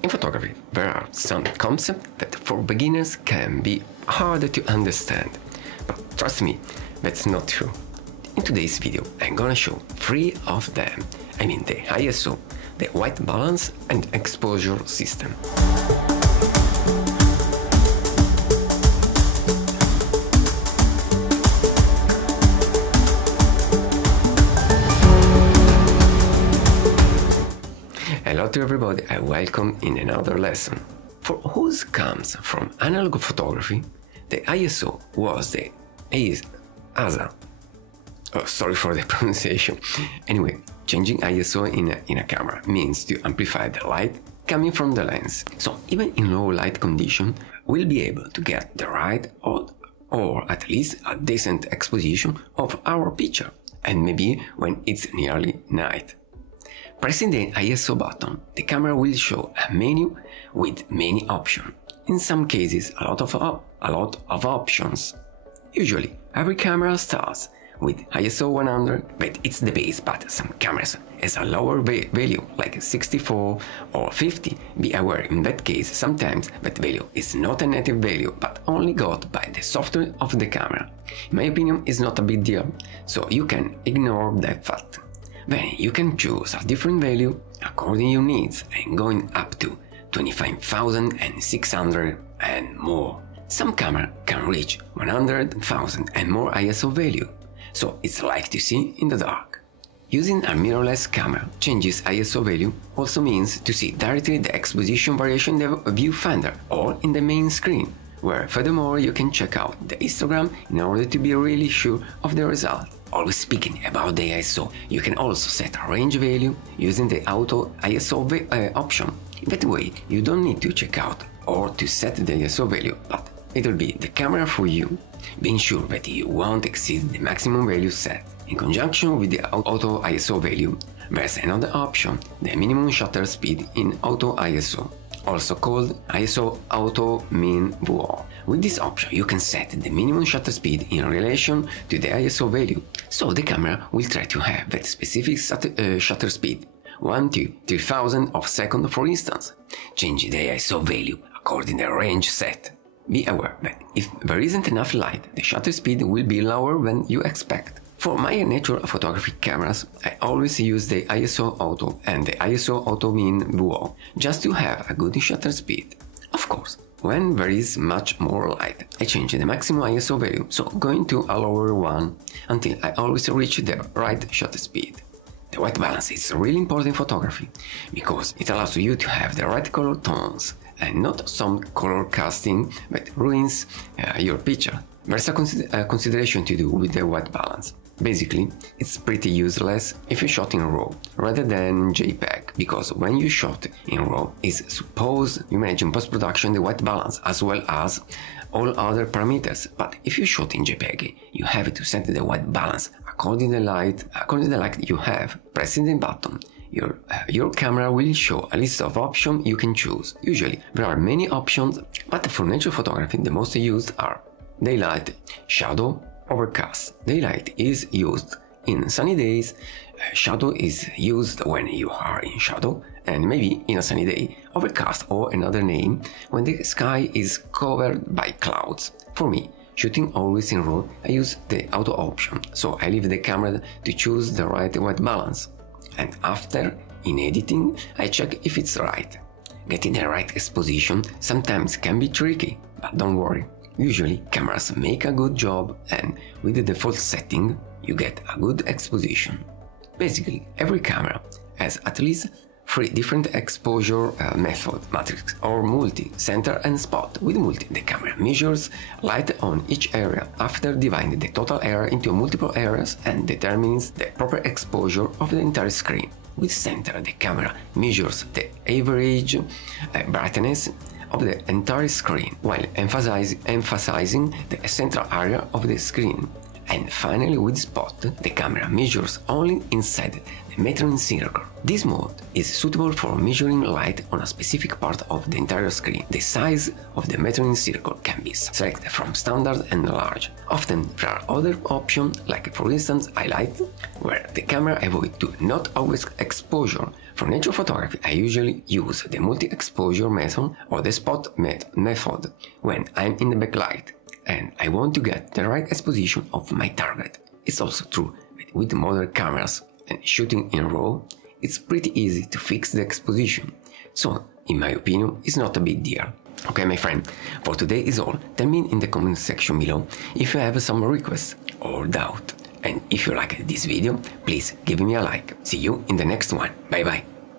In photography, there are some concepts that for beginners can be harder to understand, but trust me, that's not true. In today's video, I'm gonna show 3 of them. I mean the ISO, the white balance and exposure system. Hello to everybody and welcome in another lesson. For whose comes from analog photography, the ISO was the ASA. Oh, sorry for the pronunciation. Anyway, changing ISO in a camera means to amplify the light coming from the lens. So even in low light condition, we'll be able to get the right or at least a decent exposition of our picture, and maybe when it's nearly night. Pressing the ISO button, the camera will show a menu with many options. In some cases, a lot of options. Usually, every camera starts with ISO 100, but it's the base, but some cameras has a lower value, like 64 or 50. Be aware, in that case, sometimes that value is not a native value, but only got by the software of the camera. In my opinion, it's not a big deal, so you can ignore that fact. Then you can choose a different value according to your needs and going up to 25,600 and more. Some camera can reach 100,000 and more ISO value, so it's like to see in the dark. Using a mirrorless camera changes ISO value also means to see directly the exposition variation in the viewfinder or in the main screen, where furthermore you can check out the histogram in order to be really sure of the result. Always speaking about the ISO, you can also set a range value using the auto ISO option. That way you don't need to check out or to set the ISO value, but it'll be the camera for you, being sure that you won't exceed the maximum value set. In conjunction with the auto ISO value, there's another option, the minimum shutter speed in auto ISO, also called ISO Auto Min Vuo. With this option you can set the minimum shutter speed in relation to the ISO value, so the camera will try to have that specific shutter speed, 1 to 3000 of second for instance. Change the ISO value according to the range set. Be aware that if there isn't enough light, the shutter speed will be lower than you expect. For my natural photography cameras, I always use the ISO Auto and the ISO Auto Min Vuo just to have a good shutter speed. Of course, when there is much more light, I change the maximum ISO value, so going to a lower one until I always reach the right shutter speed. The white balance is really important in photography because it allows you to have the right color tones and not some color casting that ruins your picture. There's a consideration to do with the white balance. Basically, it's pretty useless if you shot in RAW rather than JPEG, because when you shot in RAW, it's supposed you manage in post-production the white balance as well as all other parameters. But if you shot in JPEG, you have to set the white balance according to the light you have. Pressing the button, your camera will show a list of options you can choose. Usually, there are many options, but for nature photography, the most used are daylight, shadow, overcast. Daylight is used in sunny days, shadow is used when you are in shadow, and maybe in a sunny day, overcast or another name when the sky is covered by clouds. For me, shooting always in RAW, I use the auto option, so I leave the camera to choose the right white balance. And after, in editing, I check if it's right. Getting the right exposition sometimes can be tricky, but don't worry. Usually, cameras make a good job, and with the default setting, you get a good exposition. Basically, every camera has at least 3 different exposure methods, matrix or multi, center and spot. With multi, the camera measures light on each area after dividing the total area into multiple areas and determines the proper exposure of the entire screen. With center, the camera measures the average brightness of the entire screen while emphasizing the central area of the screen. And finally, with spot, the camera measures only inside the metering circle. This mode is suitable for measuring light on a specific part of the entire screen. The size of the metering circle can be selected from standard and large. Often there are other options, like for instance highlight, where the camera avoids do not always exposure. For nature photography, I usually use the multi-exposure method or the spot method when I'm in the backlight and I want to get the right exposition of my target. It's also true that with modern cameras and shooting in RAW, it's pretty easy to fix the exposition. So, in my opinion, it's not a big deal. Okay, my friend, for today is all. Tell me in the comment section below if you have some requests or doubt. And if you liked this video, please give me a like. See you in the next one. Bye bye.